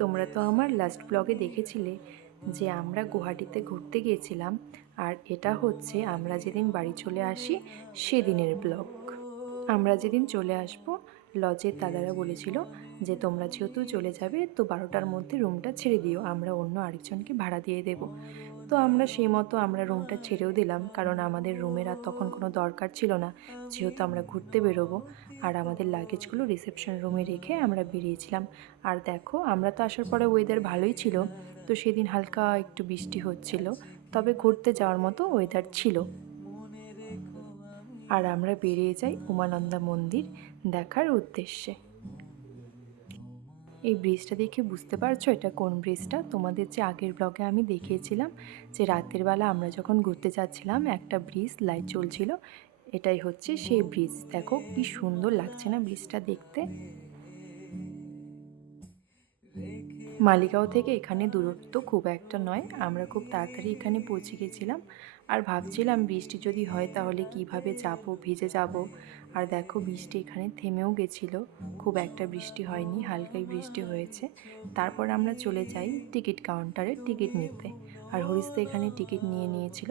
তোমরা তো আমার লাস্ট ব্লগে দেখেছিলে যে আমরা গুয়াহাটিতে ঘুরতে গিয়েছিলাম, আর এটা হচ্ছে আমরা যেদিন বাড়ি চলে আসি সেদিনের ব্লগ। আমরা যেদিন চলে আসব, লজের দাদারা বলেছিল যে তোমরা যেহেতু চলে যাবে তো 12টার মধ্যে রুমটা ছেড়ে দিও, আমরা অন্য আরেকজনকে ভাড়া দিয়ে দেব। তো আমরা সেই মতো আমরা রুমটা ছেড়েও দিলাম, কারণ আমাদের রুমের আর তখন কোনো দরকার ছিল না, যেহেতু আমরা ঘুরতে বেরোবো। আর আমাদের লাগেজগুলো রিসেপশন রুমে রেখে আমরা বেরিয়েছিলাম। আর দেখো, আমরা তো আসার পরে ওয়েদার ভালোই ছিল, তো সেদিন হালকা একটু বৃষ্টি হচ্ছিল, তবে ঘুরতে যাওয়ার মতো ওয়েদার ছিল। আর আমরা বেরিয়ে যাই উমানন্দা মন্দির দেখার উদ্দেশ্যে। এই ব্রিজটা দেখে বুঝতে পারছো এটা কোন ব্রিজটা? তোমাদের যে আগের ব্লগে আমি দেখিয়েছিলাম যে রাতের বেলা আমরা যখন ঘুরতে যাচ্ছিলাম একটা ব্রিজ লাইট জ্বলছিল, এটাই হচ্ছে সেই ব্রিজ। দেখো কি সুন্দর লাগছে না ব্রিজটা দেখতে। মালিগাঁও থেকে এখানে দূরত্ব খুব একটা নয়, আমরা খুব তাড়াতাড়ি এখানে পৌঁছে গেছিলাম। আর ভাবছিলাম বৃষ্টি যদি হয় তাহলে কিভাবে যাব, ভিজে যাব। আর দেখো বৃষ্টি এখানে থেমেও গেছিলো, খুব একটা বৃষ্টি হয়নি, হালকাই বৃষ্টি হয়েছে। তারপর আমরা চলে যাই টিকিট কাউন্টারে টিকিট নিতে। আর হরিশ তো এখানে টিকিট নিয়েছিল।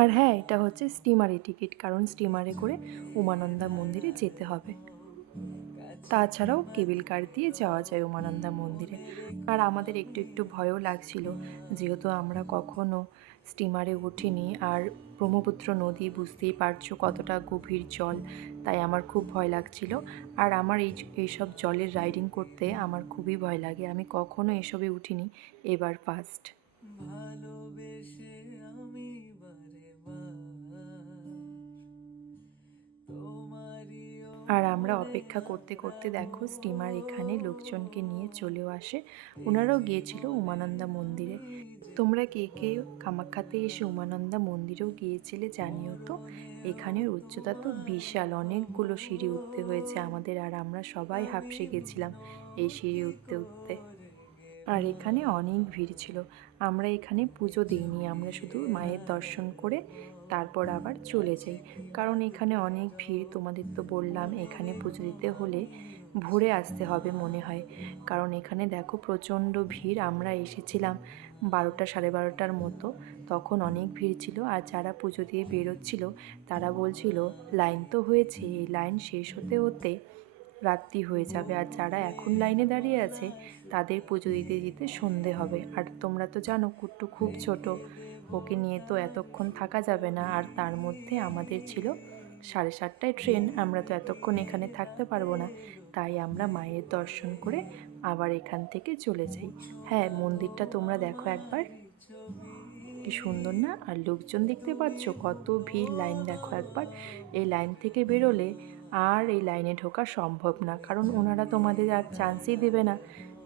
আর হ্যাঁ, এটা হচ্ছে স্টিমারে টিকিট, কারণ স্টিমারে করে উমানন্দা মন্দিরে যেতে হবে। তাছাড়াও কেবিল কার দিয়ে যাওয়া যায় উমানন্দা মন্দিরে। আর আমাদের একটু একটু ভয়ও লাগছিল, যেহেতু আমরা কখনো স্টিমারে উঠিনি, আর ব্রহ্মপুত্র নদী বুঝতেই পারছো কতটা গভীর জল, তাই আমার খুব ভয় লাগছিল। আর আমার এইসব জলের রাইডিং করতে আমার খুবই ভয় লাগে, আমি কখনো এসবে উঠিনি, এবার ফার্স্ট। আর আমরা অপেক্ষা করতে করতে দেখো স্টিমার এখানে লোকজনকে নিয়ে চলেও আসে, ওনারাও গিয়েছিল উমানন্দা মন্দিরে। তোমরা কে কে কামাখ্যাতে এসে উমানন্দা মন্দিরেও গিয়েছিলে জানিও তো। এখানের উচ্চতা তো বিশাল, অনেকগুলো সিঁড়ি উঠতে হয়েছে আমাদের, আর আমরা সবাই হাঁপসে গেছিলাম এই সিঁড়ি উঠতে উঠতে। আর এখানে অনেক ভিড় ছিল, আমরা এখানে পুজো দিইনি, আমরা শুধু মায়ের দর্শন করে তারপর আবার চলে যাই, কারণ এখানে অনেক ভিড়। তোমাদের তো বললাম এখানে পুজো দিতে হলে ভোরে আসতে হবে মনে হয়, কারণ এখানে দেখো প্রচণ্ড ভিড়। আমরা এসেছিলাম 12টা 12:30টার মতো, তখন অনেক ভিড় ছিল। আর যারা পুজো দিয়ে বেরোচ্ছিল তারা বলছিল লাইন তো হয়েছে, এই লাইন শেষ হতে হতে রাত্রি হয়ে যাবে, আর যারা এখন লাইনে দাঁড়িয়ে আছে তাদের পুজো দিতে দিতে সন্ধে হবে। আর তোমরা তো জানো কুট্টু খুব ছোট, ওকে নিয়ে তো এতক্ষণ থাকা যাবে না। আর তার মধ্যে আমাদের ছিল 7:30টায় ট্রেন, আমরা তো এতক্ষণ এখানে থাকতে পারবো না, তাই আমরা মায়ের দর্শন করে আবার এখান থেকে চলে যাই। হ্যাঁ, মন্দিরটা তোমরা দেখো একবার, কি সুন্দর না? আর লোকজন দেখতে পাচ্ছ কত ভিড়, লাইন দেখো একবার। এই লাইন থেকে বেরোলে আর এই লাইনে ঢোকা সম্ভব না, কারণ ওনারা তোমাদের আর চান্সই দেবে না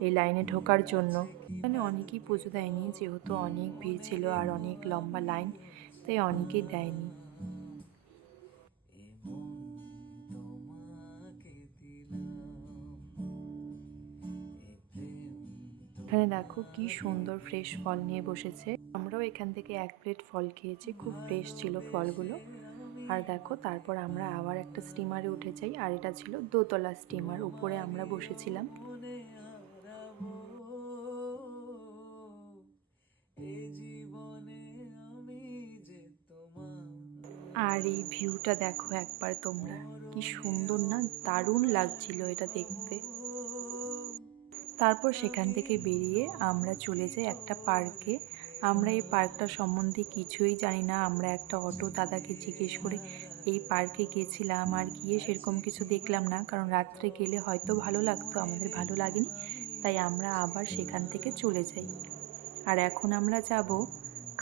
এই লাইনে ঢোকার জন্য। এখানে অনেকেই পুজো দেয়নি, যেহেতু অনেক ভিড় ছিল আর অনেক লম্বা লাইন, তাই অনেকেই দেয়নি। এখানে দেখো কি সুন্দর ফ্রেশ ফল নিয়ে বসেছে, আমরাও এখান থেকে 1 প্লেট ফল খেয়েছি, খুব ফ্রেশ ছিল ফলগুলো। আর দেখো তারপর আমরা আবার একটা স্টিমারে উঠে যাই, আর এটা ছিল দোতলা স্টিমার, উপরে আমরা বসেছিলাম। আর এই ভিউটা দেখো একবার তোমরা, কি সুন্দর না? দারুণ লাগছিল এটা দেখতে। তারপর সেখান থেকে বেরিয়ে আমরা চলে যাই একটা পার্কে। আমরা এই পার্কটা সম্বন্ধে কিছুই জানি না, আমরা একটা অটো দাদাকে জিজ্ঞেস করে এই পার্কে গেছিলাম, আর গিয়ে সেরকম কিছু দেখলাম না, কারণ রাত্রে গেলে হয়তো ভালো লাগতো, আমাদের ভালো লাগেনি, তাই আমরা আবার সেখান থেকে চলে যাই। আর এখন আমরা যাব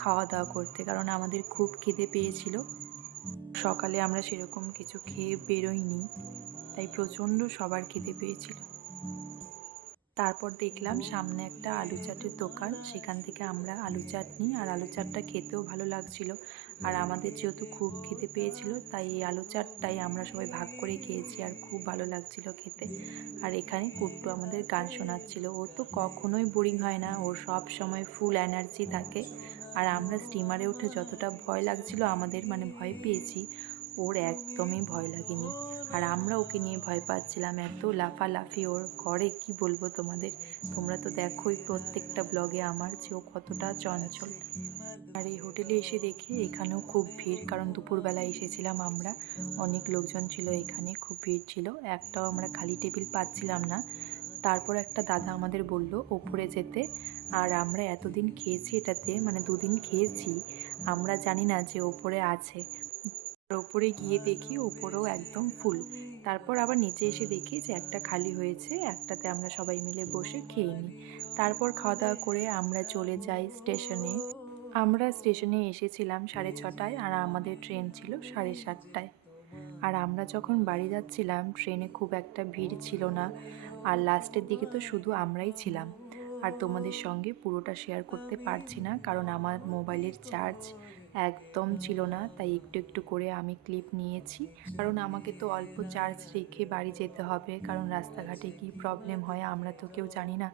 খাওয়া দাওয়া করতে, কারণ আমাদের খুব খিদে পেয়েছিল। সকালে আমরা সেরকম কিছু খেয়ে বেরোইনি, তাই প্রচণ্ড সবার খিদে পেয়েছিল। তারপর দেখলাম সামনে একটা আলু চাটের দোকান, সেখান থেকে আমরা আলু চাট নিই, আর আলু চাটটা খেতেও ভালো লাগছিল। আর আমাদের যেহেতু খুব খেতে পেয়েছিল, তাই এই আলু চাটটাই আমরা সবাই ভাগ করে খেয়েছি, আর খুব ভালো লাগছিল খেতে। আর এখানে কুট্টু আমাদের গান শোনাচ্ছিল, ও তো কখনোই বোরিং হয় না, ওর সব সময় ফুল এনার্জি থাকে। আর আমরা স্টিমারে উঠে যতটা ভয় লাগছিল আমাদের, মানে ভয় পেয়েছি, ওর একদমই ভয় লাগেনি। আর আমরা ওকে নিয়ে ভয় পাচ্ছিলাম, এত লাফালাফি ওর করে কি বলবো তোমাদের। তোমরা তো দেখোই প্রত্যেকটা ব্লগে আমার যে ও কতটা চঞ্চল। আর এই হোটেলে এসে দেখি এখানেও খুব ভিড়, কারণ দুপুরবেলা এসেছিলাম আমরা, অনেক লোকজন ছিল এখানে, খুব ভিড় ছিল, একটাও আমরা খালি টেবিল পাচ্ছিলাম না। তারপর একটা দাদা আমাদের বলল ওপরে যেতে। আর আমরা এতদিন খেয়েছি এটাতে, মানে দুদিন খেয়েছি, আমরা জানি না যে ওপরে আছে। আর ওপরে গিয়ে দেখি ওপরেও একদম ফুল। তারপর আবার নিচে এসে দেখি যে একটা খালি হয়েছে, একটাতে আমরা সবাই মিলে বসে খেয়ে নিই। তারপর খাওয়া দাওয়া করে আমরা চলে যাই স্টেশনে। আমরা স্টেশনে এসেছিলাম 6:30টায়, আর আমাদের ট্রেন ছিল 7:30টায়। আর আমরা যখন বাড়ি যাচ্ছিলাম ট্রেনে খুব একটা ভিড় ছিল না, আর লাস্টের দিকে তো শুধু আমরাই ছিলাম। আর তোমাদের সঙ্গে পুরোটা শেয়ার করতে পারছি না, কারণ আমার মোবাইলের চার্জ একদম ছিল না, তাই একটু একটু করে আমি ক্লিপ নিয়েছি। কারণ আমাকে তো অল্প চার্জ রেখে বাড়ি যেতে হবে, কারণ রাস্তাঘাটে কী প্রবলেম হয় আমরা তো কেউ জানি না,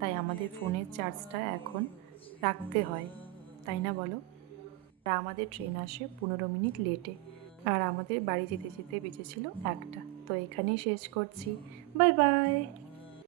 তাই আমাদের ফোনের চার্জটা এখন রাখতে হয়, তাই না বলো? আর আমাদের ট্রেন আসে 15 মিনিট লেটে, আর আমাদের বাড়ি যেতে যেতে বেঁচেছিল 1টা। তো এখানেই শেষ করছি। Bye bye.